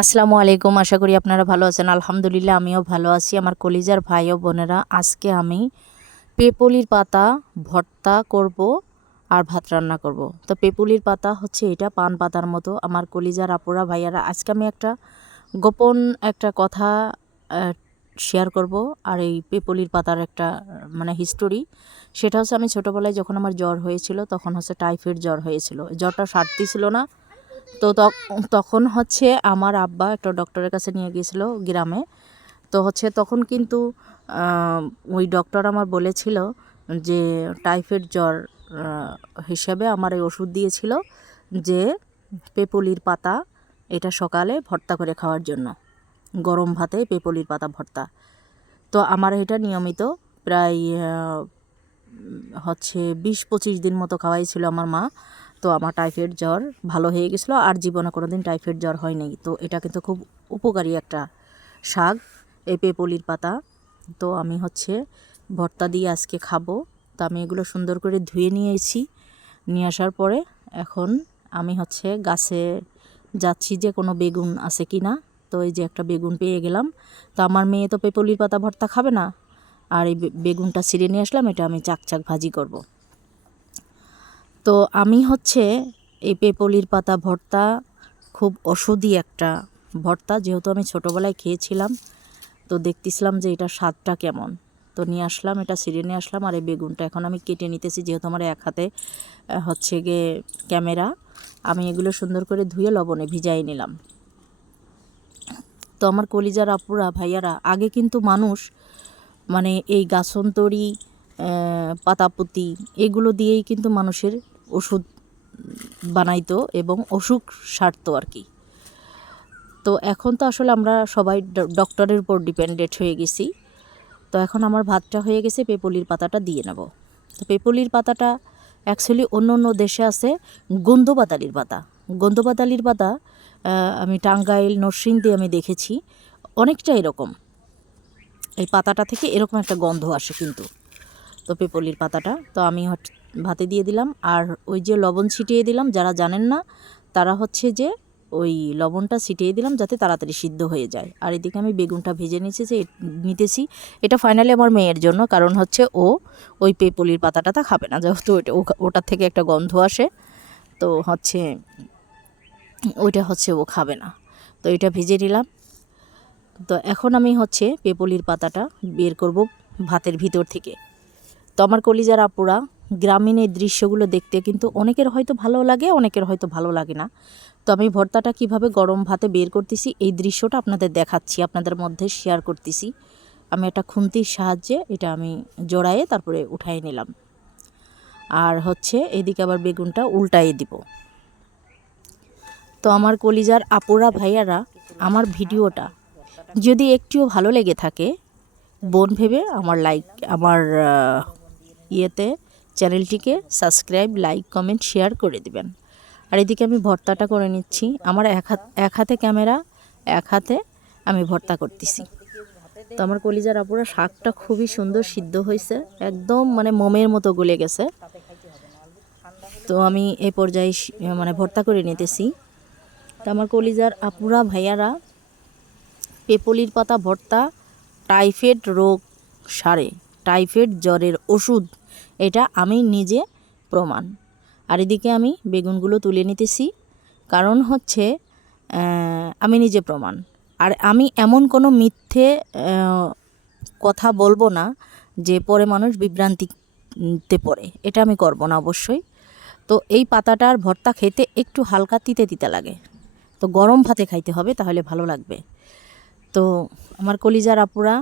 আসসালামু আলাইকুম। আশা করি আপনারা ভালো আছেন। আলহামদুলিল্লাহ আমিও ভালো আছি। আমার কলিজার ভাই ও বোনেরা, আজকে আমি পেপলির পাতা ভর্তা করব আর ভাত রান্না করব। তো পেপলির পাতা হচ্ছে এটা পান পাতার মতো। আমার কলিজার আপুরা ভাইয়ারা, আজকে আমি একটা গোপন একটা কথা শেয়ার করব। আর এই পেপলির পাতার একটা মানে হিস্টোরি, সেটা হচ্ছে আমি ছোটোবেলায় যখন আমার জ্বর হয়েছিল, তখন হচ্ছে টাইফয়েড জ্বর হয়েছিল। জ্বরটা সারতেছিল না। তো তখন হচ্ছে আমার আব্বা একটা ডক্টরের কাছে নিয়ে গিয়েছিল গ্রামে। তো হচ্ছে তখন কিন্তু ওই ডক্টর আমার বলেছিল যে টাইফয়েড জ্বর হিসাবে আমার এই ওষুধ দিয়েছিল যে পেপলির পাতা এটা সকালে ভর্তা করে খাওয়ার জন্য, গরম ভাতে পেপলির পাতা ভর্তা। তো আমার এটা নিয়মিত প্রায় হচ্ছে 20-25 দিন মতো খাওয়াইছিল আমার মা। তো আমার টাইফয়েড জ্বর ভালো হয়ে গেছিলো, আর জীবনে কোনো দিন টাইফয়েড জ্বর হয়নি। তো এটা কিন্তু খুব উপকারী একটা শাক, এই পেপলির পাতা। তো আমি হচ্ছে ভর্তা দিয়ে আজকে খাবো। তো আমি এগুলো সুন্দর করে ধুয়ে নিয়েছি। নিয়ে আসার পরে এখন আমি হচ্ছে গাছে যাচ্ছি যে কোনো বেগুন আছে কি না। তো এই যে একটা বেগুন পেয়ে গেলাম। তো আমার মেয়ে তো পেপলির পাতা ভর্তা খাবে না, আর এই বেগুনটা ছিঁড়ে নিয়ে আসলাম, এটা আমি চাকচাক ভাজি করব। তো আমি হচ্ছে এই পেপলির পাতা ভর্তা খুব ওষুধি একটা ভর্তা, যেহেতু আমি ছোটোবেলায় খেয়েছিলাম। তো দেখতেছিলাম যে এটা স্বাদটা কেমন। তো নিয়ে আসলাম, এটা ছিঁড়ে নিয়ে আসলাম। আর এই বেগুনটা এখন আমি কেটে নিতেছি, যেহেতু আমার এক হাতে হচ্ছে গিয়ে ক্যামেরা। আমি এগুলো সুন্দর করে ধুয়ে লবণে ভিজাই নিলাম। তো আমার কলিজার আপুরা ভাইয়ারা, আগে কিন্তু মানুষ মানে এই গাছন্তরি পাতাপুতি এগুলো দিয়েই কিন্তু মানুষের ওষুধ বানাইতো এবং অসুখ সারতো আর কি। তো এখন তো আসলে আমরা সবাই ডক্টরের উপর ডিপেন্ডেন্ট হয়ে গেছি। তো এখন আমার ভাতটা হয়ে গেছে, পেপলির পাতাটা দিয়ে নেব। তো পেপলির পাতাটা অ্যাকচুয়ালি অন্য অন্য দেশে আছে গন্ধপাতালির পাতা। গন্ধপাতালির পাতা আমি টাঙ্গাইল নরসিংদী আমি দেখেছি অনেকটা এরকম। এই পাতাটা থেকে এরকম একটা গন্ধ আসে কিন্তু। তো পেপলির পাতাটা তো আমি ভাতে দিয়ে দিলাম। আর ওই যে লবণ ছিটিয়ে দিলাম, যারা জানেন না তারা হচ্ছে যে ওই লবণটা ছিটিয়ে দিলাম যাতে তাড়াতাড়ি সিদ্ধ হয়ে যায়। আর এদিকে আমি বেগুনটা ভেজে নিতেছি। এটা ফাইনালি আমার মেয়ের জন্য, কারণ হচ্ছে ও ওই পেপলির পাতাটা খাবে না, যেহেতু ওটার থেকে একটা গন্ধ আসে। তো হচ্ছে ওইটা হচ্ছে ও খাবে না। তো এটা ভেজে নিলাম। তো এখন আমি হচ্ছে পেপলির পাতাটা বের করব ভাতের ভিতর থেকে। তো আমার কলিজার আপুরা, গ্রামীণ এই দৃশ্যগুলো দেখতে কিন্তু অনেকের হয়তো ভালো লাগে, অনেকের হয়তো ভালো লাগে না। তো আমি ভর্তাটা কিভাবে গরম ভাতে বের করতেছি এই দৃশ্যটা আপনাদের দেখাচ্ছি, আপনাদের মধ্যে শেয়ার করতেছি। আমি একটা খুন্তির সাহায্যে এটা আমি জড়ায়ে তারপরে উঠাই নিলাম। আর হচ্ছে এদিকে আবার বেগুনটা উল্টাইয়ে দিব। তো আমার কলিজার আপুরা ভাইয়ারা, আমার ভিডিওটা যদি একটুও ভালো লেগে থাকে, বোন ভেবে আমার ইয়েতে চ্যানেলটিকে সাবস্ক্রাইব, লাইক, কমেন্ট, শেয়ার করে দিবেন। আর এদিকে আমি ভর্তাটা করে নিচ্ছি। আমার এক হাতে ক্যামেরা, এক হাতে আমি ভর্তা করতেছি। তো আমার কলিজার আপুরা, শাকটা খুবই সুন্দর সিদ্ধ হয়েছে, একদম মানে মোমের মতো গলে গেছে। তো আমি এই পর্যায়ে মানে ভর্তা করে নিতেছি। তো আমার কলিজার আপুরা ভাইয়ারা, পেপলির পাতা ভর্তা টাইফয়েড রোগ সারে, টাইফয়েড জ্বরের ওষুধ, এটা আমি নিজে প্রমাণ। আর এদিকে আমি বেগুনগুলো তুলে নিতেছি, কারণ হচ্ছে আমি নিজে প্রমাণ। আর আমি এমন কোনো মিথ্যে কথা বলবো না যে পরে মানুষ বিভ্রান্তিতে পড়ে, এটা আমি করব না অবশ্যই। তো এই পাতাটার ভর্তা খেতে একটু হালকা তিতে তিতে লাগে। তো গরম ভাতে খাইতে হবে, তাহলে ভালো লাগবে। তো আমার কলিজার আপুরা,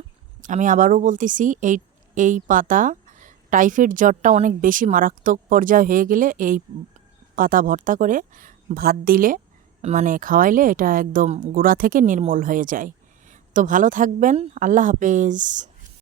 আমি আবারও বলতেছি, এই পাতা টাইফয়েড জ্বরটা অনেক বেশি মারাত্মক পর্যায়ে হয়ে গেলে এই পাতা ভর্তা করে ভাত দিলে মানে খাওয়াইলে এটা একদম গোড়া থেকে নির্মূল হয়ে যায়। তো ভালো থাকবেন, আল্লাহ হাফেজ।